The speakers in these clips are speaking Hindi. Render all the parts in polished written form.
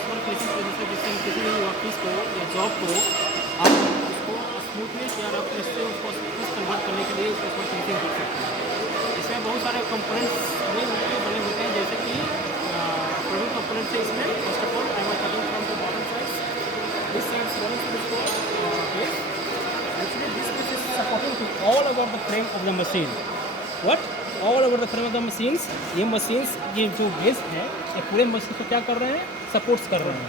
सुपर फिनिशिंग प्रोसेस है जिससे हम किसी भी वर्कपीस को या जॉब को आप उसको स्मूथनेस या रफनेस से उसको कन्वर्ट करने के लिए उसको सुपर फिनिशिंग कर सकते हैं। इसमें बहुत सारे कंपोनेंट्स बने होते हैं, जैसे कि प्रोडक्ट कंपोनेंट्स है इसमें। First of all I am cutting from the bottom side, this side going to this base. Actually, this piece is supporting to all over the frame of the machine. What? All over the frame of the machines. ये machines, ये जो बेस है, ये पूरे मशीन को क्या कर रहे हैं? सपोर्ट्स कर रहे हैं।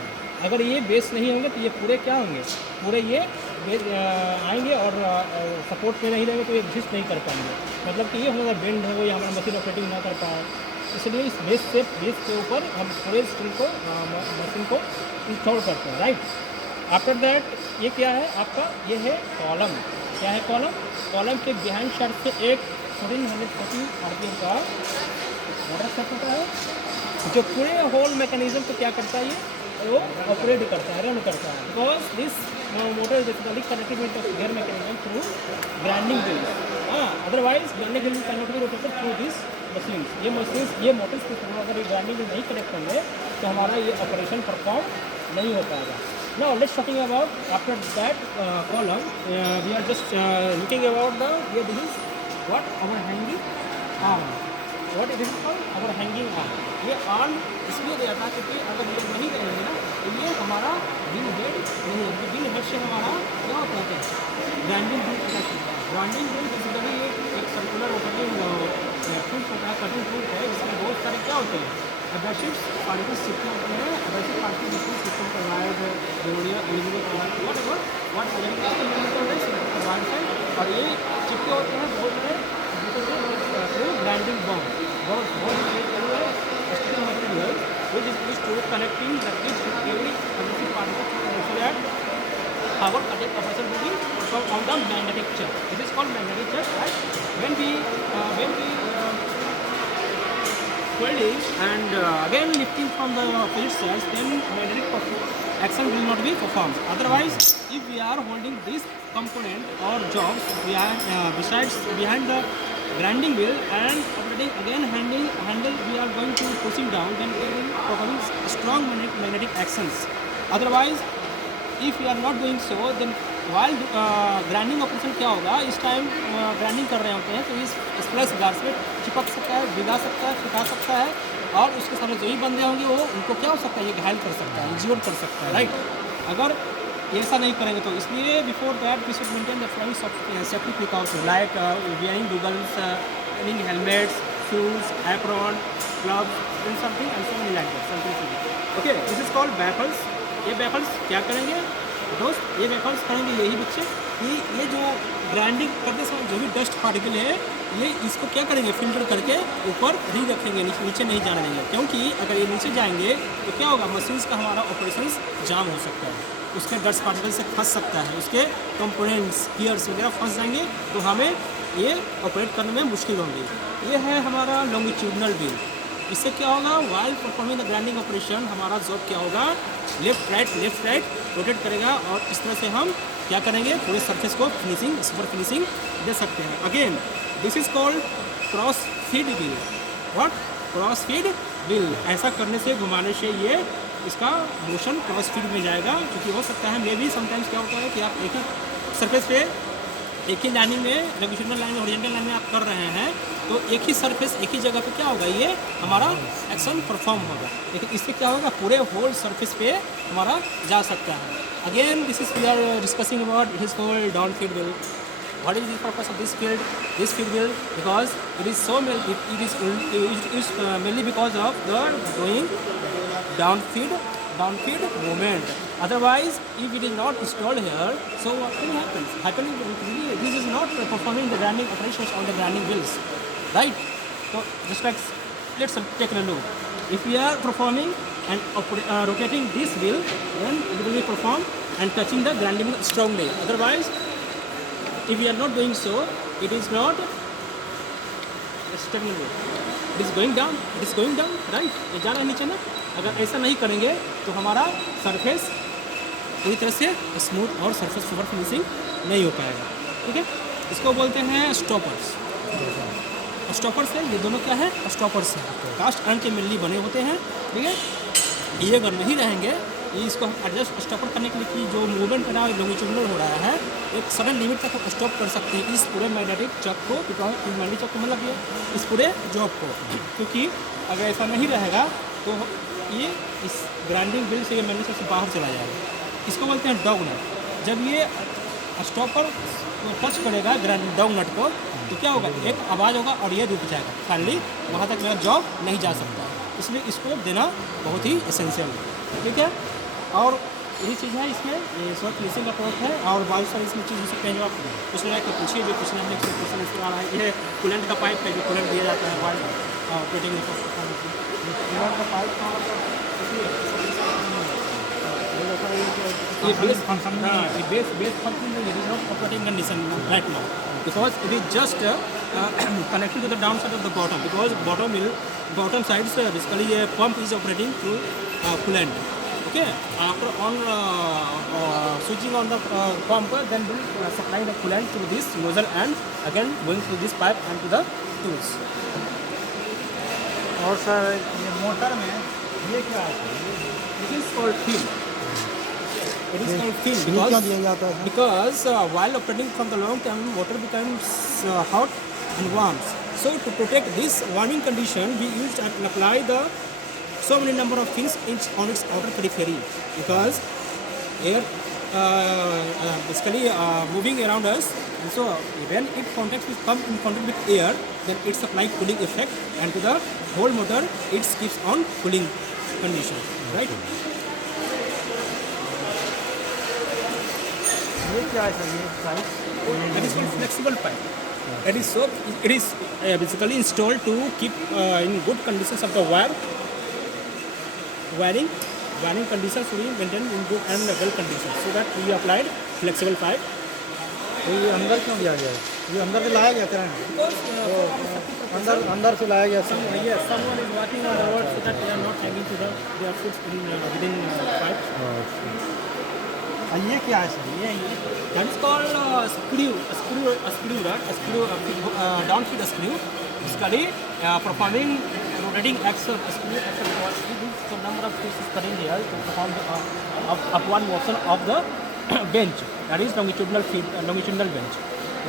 अगर ये बेस नहीं होंगे तो ये पूरे क्या होंगे? पूरे ये आएंगे और सपोर्ट में नहीं रहेंगे तो ये एग्जिस्ट नहीं कर पाएंगे। मतलब कि ये हमारा बेंड है, वो ये हमारा मशीन ऑपरेटिंग ना कर पाए। इसलिए इस बेस के ऊपर हम पूरे स्टील को मशीन को इंस्टॉल करते हैं, राइट। आफ्टर दैट ये क्या है आपका? ये है कॉलम। क्या है कॉलम? कॉलम के बिहाइंड साइड से एक 1440 RPM का मोटर सेट होता है, जो पूरे होल मैकेनिज्म को क्या करता है? ये वो ऑपरेट करता है, रन करता है। Because this motor basically connected with the gear mechanism through grinding wheel. Otherwise grinding wheel can not be rotated through this machines. ये मशीन्स, ये मोटर्स के थ्रू अगर ये ग्राइंडिंग व्हील नहीं कनेक्ट होंगे तो हमारा ये ऑपरेशन परफॉर्म नहीं हो पाएगा। Now let's talking about after that column. We are just looking about the here. This is what our hanging arm. What it is called? Our hanging arm. ये arm इसलिए दिया था क्योंकि अगर ये नहीं करेंगे ना तो ये हमारा व्हील हेड नहीं है। व्हील हेड से हमारा क्या होता है? ग्राइंडिंग व्हील कनेक्ट होता है। ग्राइंडिंग व्हील बेसिकली एक सर्कुलर रोटेटिंग टूल होता है, कटिंग टूल है। इसमें बहुत सारे क्या होते हैं? एब्रेसिव पार्टिकल्स चिपके होते हैं। एब्रेसिव पार्टिकल सिस्टम प्रोवाइड रोडिया एलिमिनेट प्रोवाइड व्हाट प्रोवाइड है। और ये चिपके होते हैं बहुत सारे through grinding bomb steel material which is used to connecting the each and every abrasive particle so that our cutting operation will be performed on the magnetic chuck. This is called magnetic chuck, right? When we welding and again lifting from the opposite sides, then magnetic action will not be performed. Otherwise, if we are holding this component or jobs behind the grinding wheel and operating again handle we are going to pushing down, then we will performing strong magnetic actions. Otherwise, if we are not doing so, then while grinding operation क्या होगा? इस टाइम ग्राइंडिंग कर रहे होते हैं तो इस स्प्लेश गार्ड से चिपक सकता है, भिगा सकता है, सुखा सकता है और उसके सामने जो भी बंदे होंगे वो उनको क्या हो सकता है? ये घायल कर सकता है, इंज्योर कर सकता है, राइट। अगर ऐसा नहीं करेंगे तो इसलिए before that we should maintain the following safety precaution like wearing goggles, wearing helmets, shoes, apron, gloves and something and so many like that something. Okay, this is called baffles. ये बैफल्स क्या करेंगे दोस्त? ये बैफल्स करेंगे यही बच्चे कि ये जो ग्राइंडिंग करते समय जो भी डस्ट पार्टिकल है ये इसको क्या करेंगे? फिल्टर करके ऊपर ही रखेंगे, नीचे नहीं जाने देंगे। क्योंकि अगर ये नीचे जाएंगे तो क्या होगा? मशीन्स का हमारा ऑपरेशन जाम हो सकता है, उसके डस्ट पार्टिकल से फंस सकता है, उसके कंपोनेंट्स गियर्स वगैरह फंस जाएंगे तो हमें ये ऑपरेट करने में मुश्किल होगी। ये है हमारा लॉन्गिट्यूडनल व्हील। इससे क्या होगा? While performing the grinding operation हमारा जॉब क्या होगा? लेफ्ट राइट रोटेट करेगा और इस तरह से हम क्या करेंगे? पूरे सरफेस को फिनिशिंग, सुपर फिनिशिंग दे सकते हैं। Again this is called cross feed wheel. What? Cross feed wheel. ऐसा करने से, घुमाने से ये इसका मोशन क्रॉस फीड में जाएगा। क्योंकि हो सकता है मे भी समटाइम्स क्या होता है कि आप एक ही सरफेस पे एक ही लाइनिंग में, लॉन्गिट्यूडनल लाइन में, हॉरिजॉन्टल लाइन में आप कर रहे हैं तो एक ही सरफेस एक ही जगह पे क्या होगा? ये हमारा एक्शन परफॉर्म होगा। लेकिन इससे क्या होगा? पूरे होल सरफेस पे हमारा जा सकता है। Again this is we are discussing about it is called down feed wheel. What is the purpose of this feed wheel? Because it is so it is mainly because of the going down feed movement. Otherwise, if it is not installed here, so what will happen? This is not performing the grinding operations on the grinding wheels, right? So just like let's take a look. If we are performing and rotating this wheel, then it will be performed and touching the grinding wheel strongly. Otherwise, if we are not doing so, it is not stagnant wheel. It is going down, right? ये जा रहा है नीचे ना। अगर ऐसा नहीं करेंगे तो हमारा सरफेस पूरी तरह से स्मूथ और सरफेस सुपर फिनिशिंग नहीं हो पाएगा, ठीक है। इसको बोलते हैं स्टॉपर्स। स्टॉपर्स है, ये दोनों क्या है? स्टॉपर्स है, कास्ट आयरन के मेनली बने होते हैं, ठीक है। ये अगर नहीं रहेंगे, ये इसको हम एडजस्ट स्टॉपर करने के लिए कि जो मूवमेंट है ना लॉन्गिट्यूडिनल हो रहा है, एक सडन लिमिट तक हम स्टॉप कर सकते हैं इस पूरे मैग्नेटिक चक को, बिकॉज मैग्नेटिक चक को मतलब ये इस पूरे जॉब को, क्योंकि अगर ऐसा नहीं रहेगा तो ये इस ग्राइंडिंग व्हील से, ये मैग्नेटिक से बाहर चला जाएगा। इसको बोलते हैं डॉग नट। जब ये स्टॉपर टच करेगा ग्राइंडिंग डॉग नट को तो क्या होगा, एक आवाज़ होगा और ये रुक जाएगा, फाइनली वहाँ तक मेरा जॉब नहीं जा सकता। इसलिए इसको देना बहुत ही एसेंशियल है, ठीक है। और यही चीज़ है इसमें, ये सब फिनिशिंग का प्रोडक्ट है। और बहुत सारी इसमें चीज़ हो सकते हैं जो आप कुछ रहे कि पूछिए भी, कुछ नहीं क्वेश्चन इसमें आ रहा है। ये कूलेंट का पाइप है, जो कूलेंट दिया जाता है वाइल ऑपरेटिंग का पाइप। ये बेस फंक्शन, ये base function is not operating condition right now, because it is just connected to the downside of the bottom, because bottom sides basically a pump is operating through coolant. Okay, after on switching on the pump, then will supply the coolant to this nozzle and again going through this pipe and to the tools. और सर ये मोटर में ये क्या है? This is called fin. It is called fin ये क्या दिया जाता है? because while operating from the long term, water becomes hot and warms. So to protect this warming condition, we used and apply the so many number of fins on its outer periphery, because air basically moving around us. And so when it comes in contact with air, then it supplies cooling effect, and to the whole motor it keeps on cooling condition, right? ये क्या है सर? ये size That is called flexible pipe. It is basically installed to keep in good conditions of the wiring conditions will be maintained in good and well conditions. So that we applied flexible pipe. तो ये अंदर क्यों दिया गया है? ये अंदर से लाया गया करंट? Because अंदर से लाया गया sir? yes, someone is working on the road so that they are not hanging to their foot within pipe. ये क्या है सर? ये That is called screw downfeed screw. Basically, performing rotating axle screw axle was used. So number of screws is cutting here to perform upward motion of the bench. That is longitudinal bench.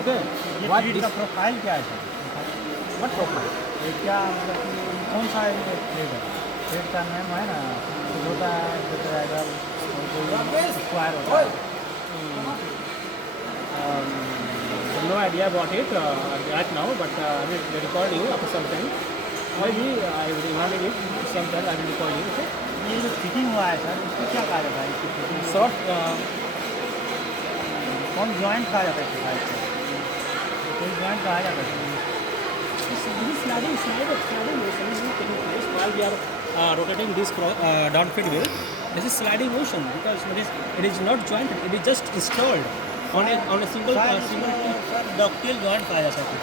Okay. ये What फीड this का प्रोफाइल क्या है सर? what profile? ये क्या मतलब कि कौन सा है ये फीड है? फीड का नाम है ना, छोटा ड्राइवर स्क्वायर होता है। No idea about it right now, but I will record you after some time. Maybe I will remember it sometime. I will record you. Okay. ये जो फिटिंग हुआ है सर, इसको क्या कहा जाता है? इसकी फिटिंग Short. कौन जॉइंट कहा जाता है इसके पाइप को? कोई जॉइंट कहा जाता है? This sliding motion is taking place while we are rotating this downfeed wheel. This is sliding motion because it is not jointed. It is just installed on a single सर डॉक्टिल जॉइंट कहा जाता है इसको,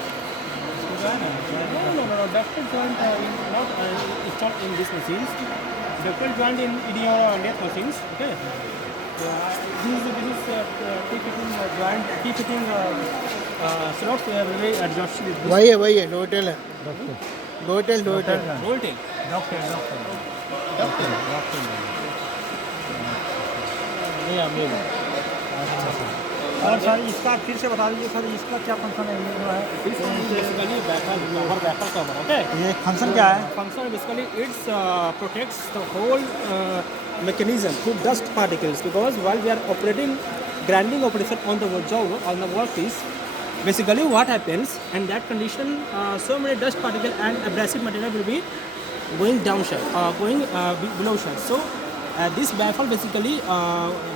जो है ना? No. Ductile joint is not installed in these machines. Ductile joint in your lathe machines. Okay. This is T-fitting joint, T-fitting slots will be adjusted with this. वही है डोटेल है, डोटेल Rolling. डॉक्टिल Yeah, maybe. और सर इसका फिर से बता दीजिए सर, इसका क्या फंक्शन है? ये जो है This one is basically backer cover. Okay. ये फंक्शन क्या है? Function basically it protects the whole mechanism through dust particles, because while we are operating grinding operation on the job on the workpiece, basically what happens in that condition, so many dust particles and abrasive material will be going downside, going below side. So this baffle basically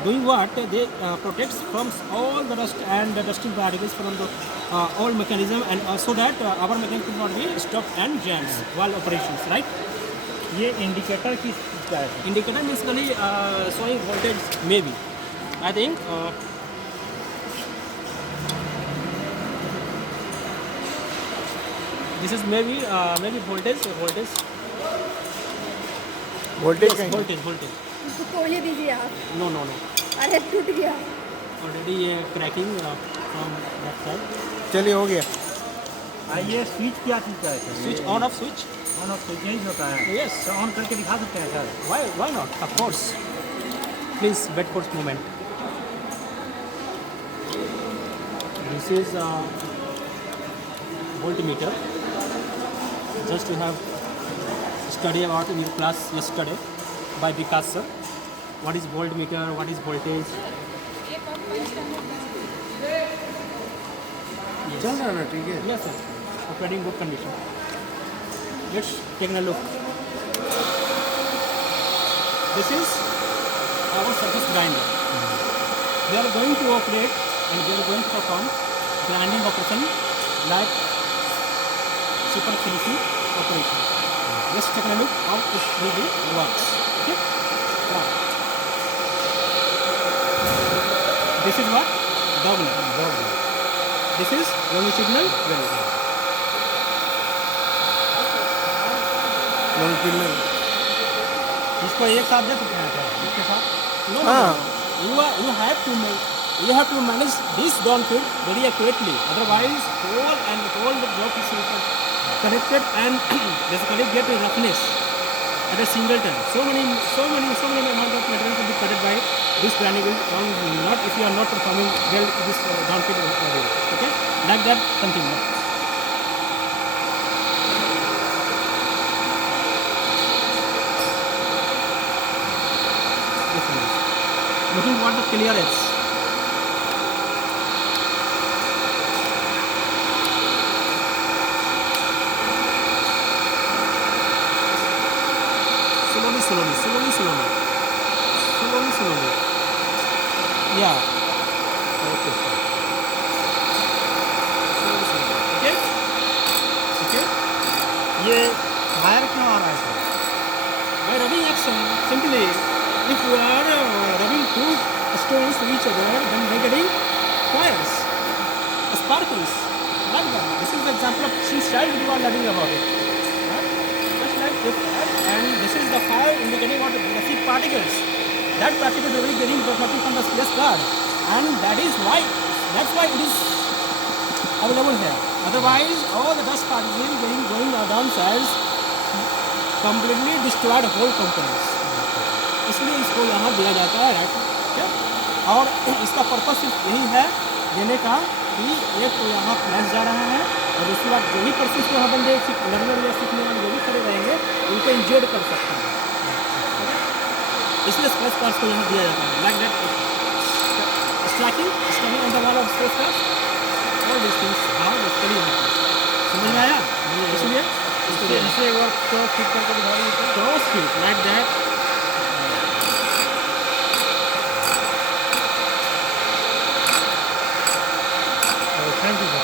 doing what they protects from all the dust and the dusting particles from the all mechanism, and so that our mechanism could not be stopped and jams while operations, right? ये इंडिकेटर किस चीज़ का है? Indicator basically showing voltage, maybe. I think this is maybe voltage. Voltage Yes, कहीं voltage. इसको खोलिए दीजिए आप। No. अरे टूट गया। Already cracking from that side. चलिए हो गया। ये स्विच क्या चीज़ का है sir? Switch on off switch. On off change होता है। Yes. तो ऑन करके दिखा सकते हैं sir? Why not? Of course. Please wait for a moment. This is a voltmeter. Just you have study about in your class yesterday by Vikas sir. What is voltmeter? What is voltage? चल रहा है ना, ठीक है। Yes sir. Operating good condition. Let's take a look. This is our surface grinder. We are going to operate and we are going to perform grinding operation like super finishing operation. Let's take a look how it really works. Okay? Now, this is what? Dog. This is longitudinal well. Longitudinal. इसको एक साथ दे सकते हैं सर इसके साथ? No, Ah. you have to manage this down field very accurately. Otherwise, whole the block is connected and basically get a roughness at a single time. So many amount of material will be cutted by this grinding wheel. Not if you are not performing well this down field area. Okay, like that continue. Looking what the clearance. Slowly. Yeah. Okay sir. Okay. Okay. ये वायर क्यों आ रहा है sir? By rubbing action, simply if you are rubbing two stones to each other, then we are getting fires, sparkles, like that. This is the example of since childhood you are learning about it. Right? Just like this, and this is the fire indicating what the graphite particles. That particles are getting reflected from the space guard, and that's why it is available here. Otherwise, all the dust particles going downstairs completely destroyed whole components. इसलिए इसको यहाँ दिया जाता है, राइट? क्या? और इसका पर्पस सिर्फ यही है देने का कि एक तो यहाँ फ्लैश जा रहा है और उसके बाद जो भी पर्सन को यहाँ बंदे लर्नर या सीखने वाले जो भी खड़े रहेंगे उनको इंजर्ड कर सकते हैं, इसलिए स्पेस कार्ड्स को यहाँ दिया जाता है। Like that striking on the wall of space cards, all this things how basically होता है। समझ में आया? इसलिए इसे एक बार क्रॉस फिट करके दिखा दीजिए। Cross fit like that. Thank you sir.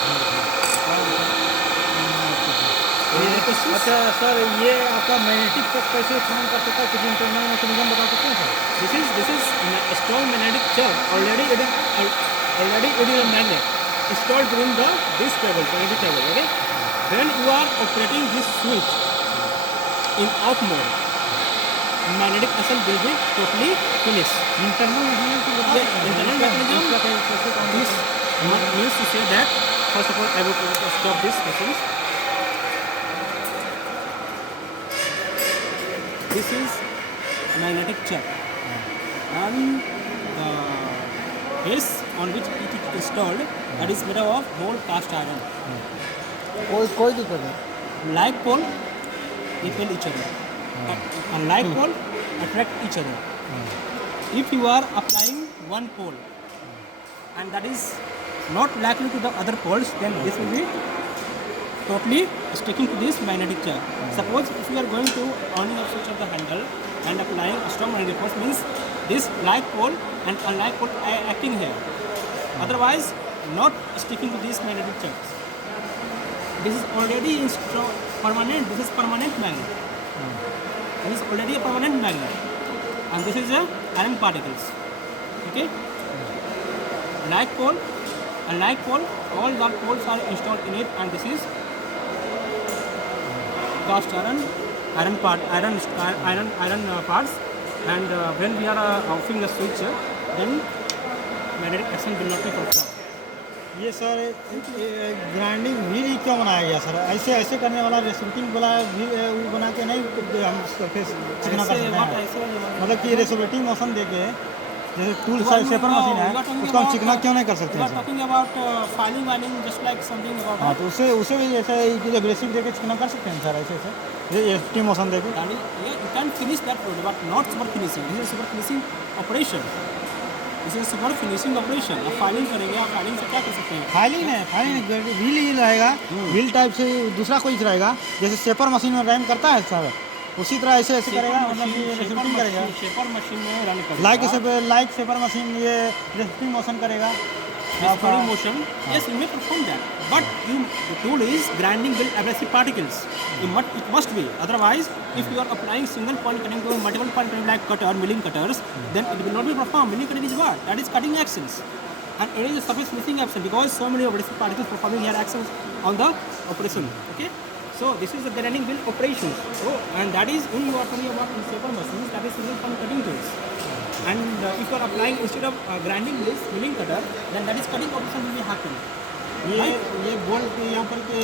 अच्छा सर ये आपका मैग्नेटिक चक कैसे काम कर सकता है, कुछ इंटरनल मैकेनिज्म बता सकते हैं sir? this is a strong magnetic charge already it is a magnet installed during this table, magnetic table. Okay, when you are operating this switch in off mode, magnetic action will be totally finished. Internal mechanism Internal mechanism this means to say that first of all I will stop this machine. This is magnetic chuck and the base on which it is installed that is made of whole cast iron. कोई दिक्कत नहीं। Like pole repel each other and like pole attract each other. If you are applying one pole and that is not likely to the other poles, then this will be totally sticking to this magnetic charge. Suppose if you are going to on or switch of the handle and applying a strong magnetic force, means this like pole and unlike pole are acting here. Otherwise, not sticking to this magnetic charge. This is already permanent. This is permanent magnet. This is already a permanent magnet, and this is a iron particles. Okay. Like pole, unlike pole, all the poles are installed in it, and this is cast iron parts. And when we are offing the switch, then magnetic action will not be performed. ये सर ग्राइंडिंग व्हील ही क्यों बनाया गया सर? ऐसे ऐसे करने वाला रेसोलेटिंग वाला व्हील वो बना के नहीं हम सरफेस चिकना कर सकते हैं? मतलब कि रेसोलेटिंग मोशन देके जैसे टूल शेपर मशीन है उसको हम चिकना क्यों नहीं कर सकते हैं sir? Talking about filing oiling just like something हाँ अबाउट तो उसे भी जैसे एग्रेसिव देके चिकना कर सकते हैं सर ऐसे ऐसे ये टी मोशन देके? you can finish that road but not super finishing. This is super finishing operation. This is super finishing operation. आप फाइलिंग करेंगे, आप फाइलिंग से क्या कर सकते हैं? फाइलिंग है, फाइलिंग व्हील ही रहेगा, व्हील टाइप से दूसरा कोई रहेगा जैसे शेपर मशीन में रैम करता है सर उसी तरह ऐसे ऐसे करेगा, मतलब ये रेसोलेटिंग करेगा शेपर मशीन में रन करेगा लाइक शेपर मशीन ये रेसोलेटिंग मोशन करेगा Restoring motion. Yes, you may perform that, but the tool is grinding will abrasive particles. It must be. Otherwise, if you are applying single point cutting to multiple point cutting like cutter, milling cutters, then it will not be performed. Milling cutting is what? That is cutting actions, and it is a surface finishing action because so many abrasive particles performing here actions on the operation. Okay. So this is the grinding wheel operation. So and that is when you are talking about in shaper machines, that is single point cutting tools. And if you are applying instead of grinding this milling cutter, then that is cutting operation will be happening. ये बोल्ट यहाँ पर के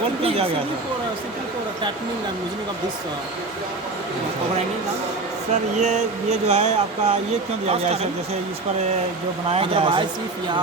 बोल्ट क्यों दिया गया था? Simply for tightening and loosening of this overhanging arm. Sir ये जो है आपका ये क्यों दिया गया है सर? जैसे इस पर जो बनाया गया है Otherwise, if you are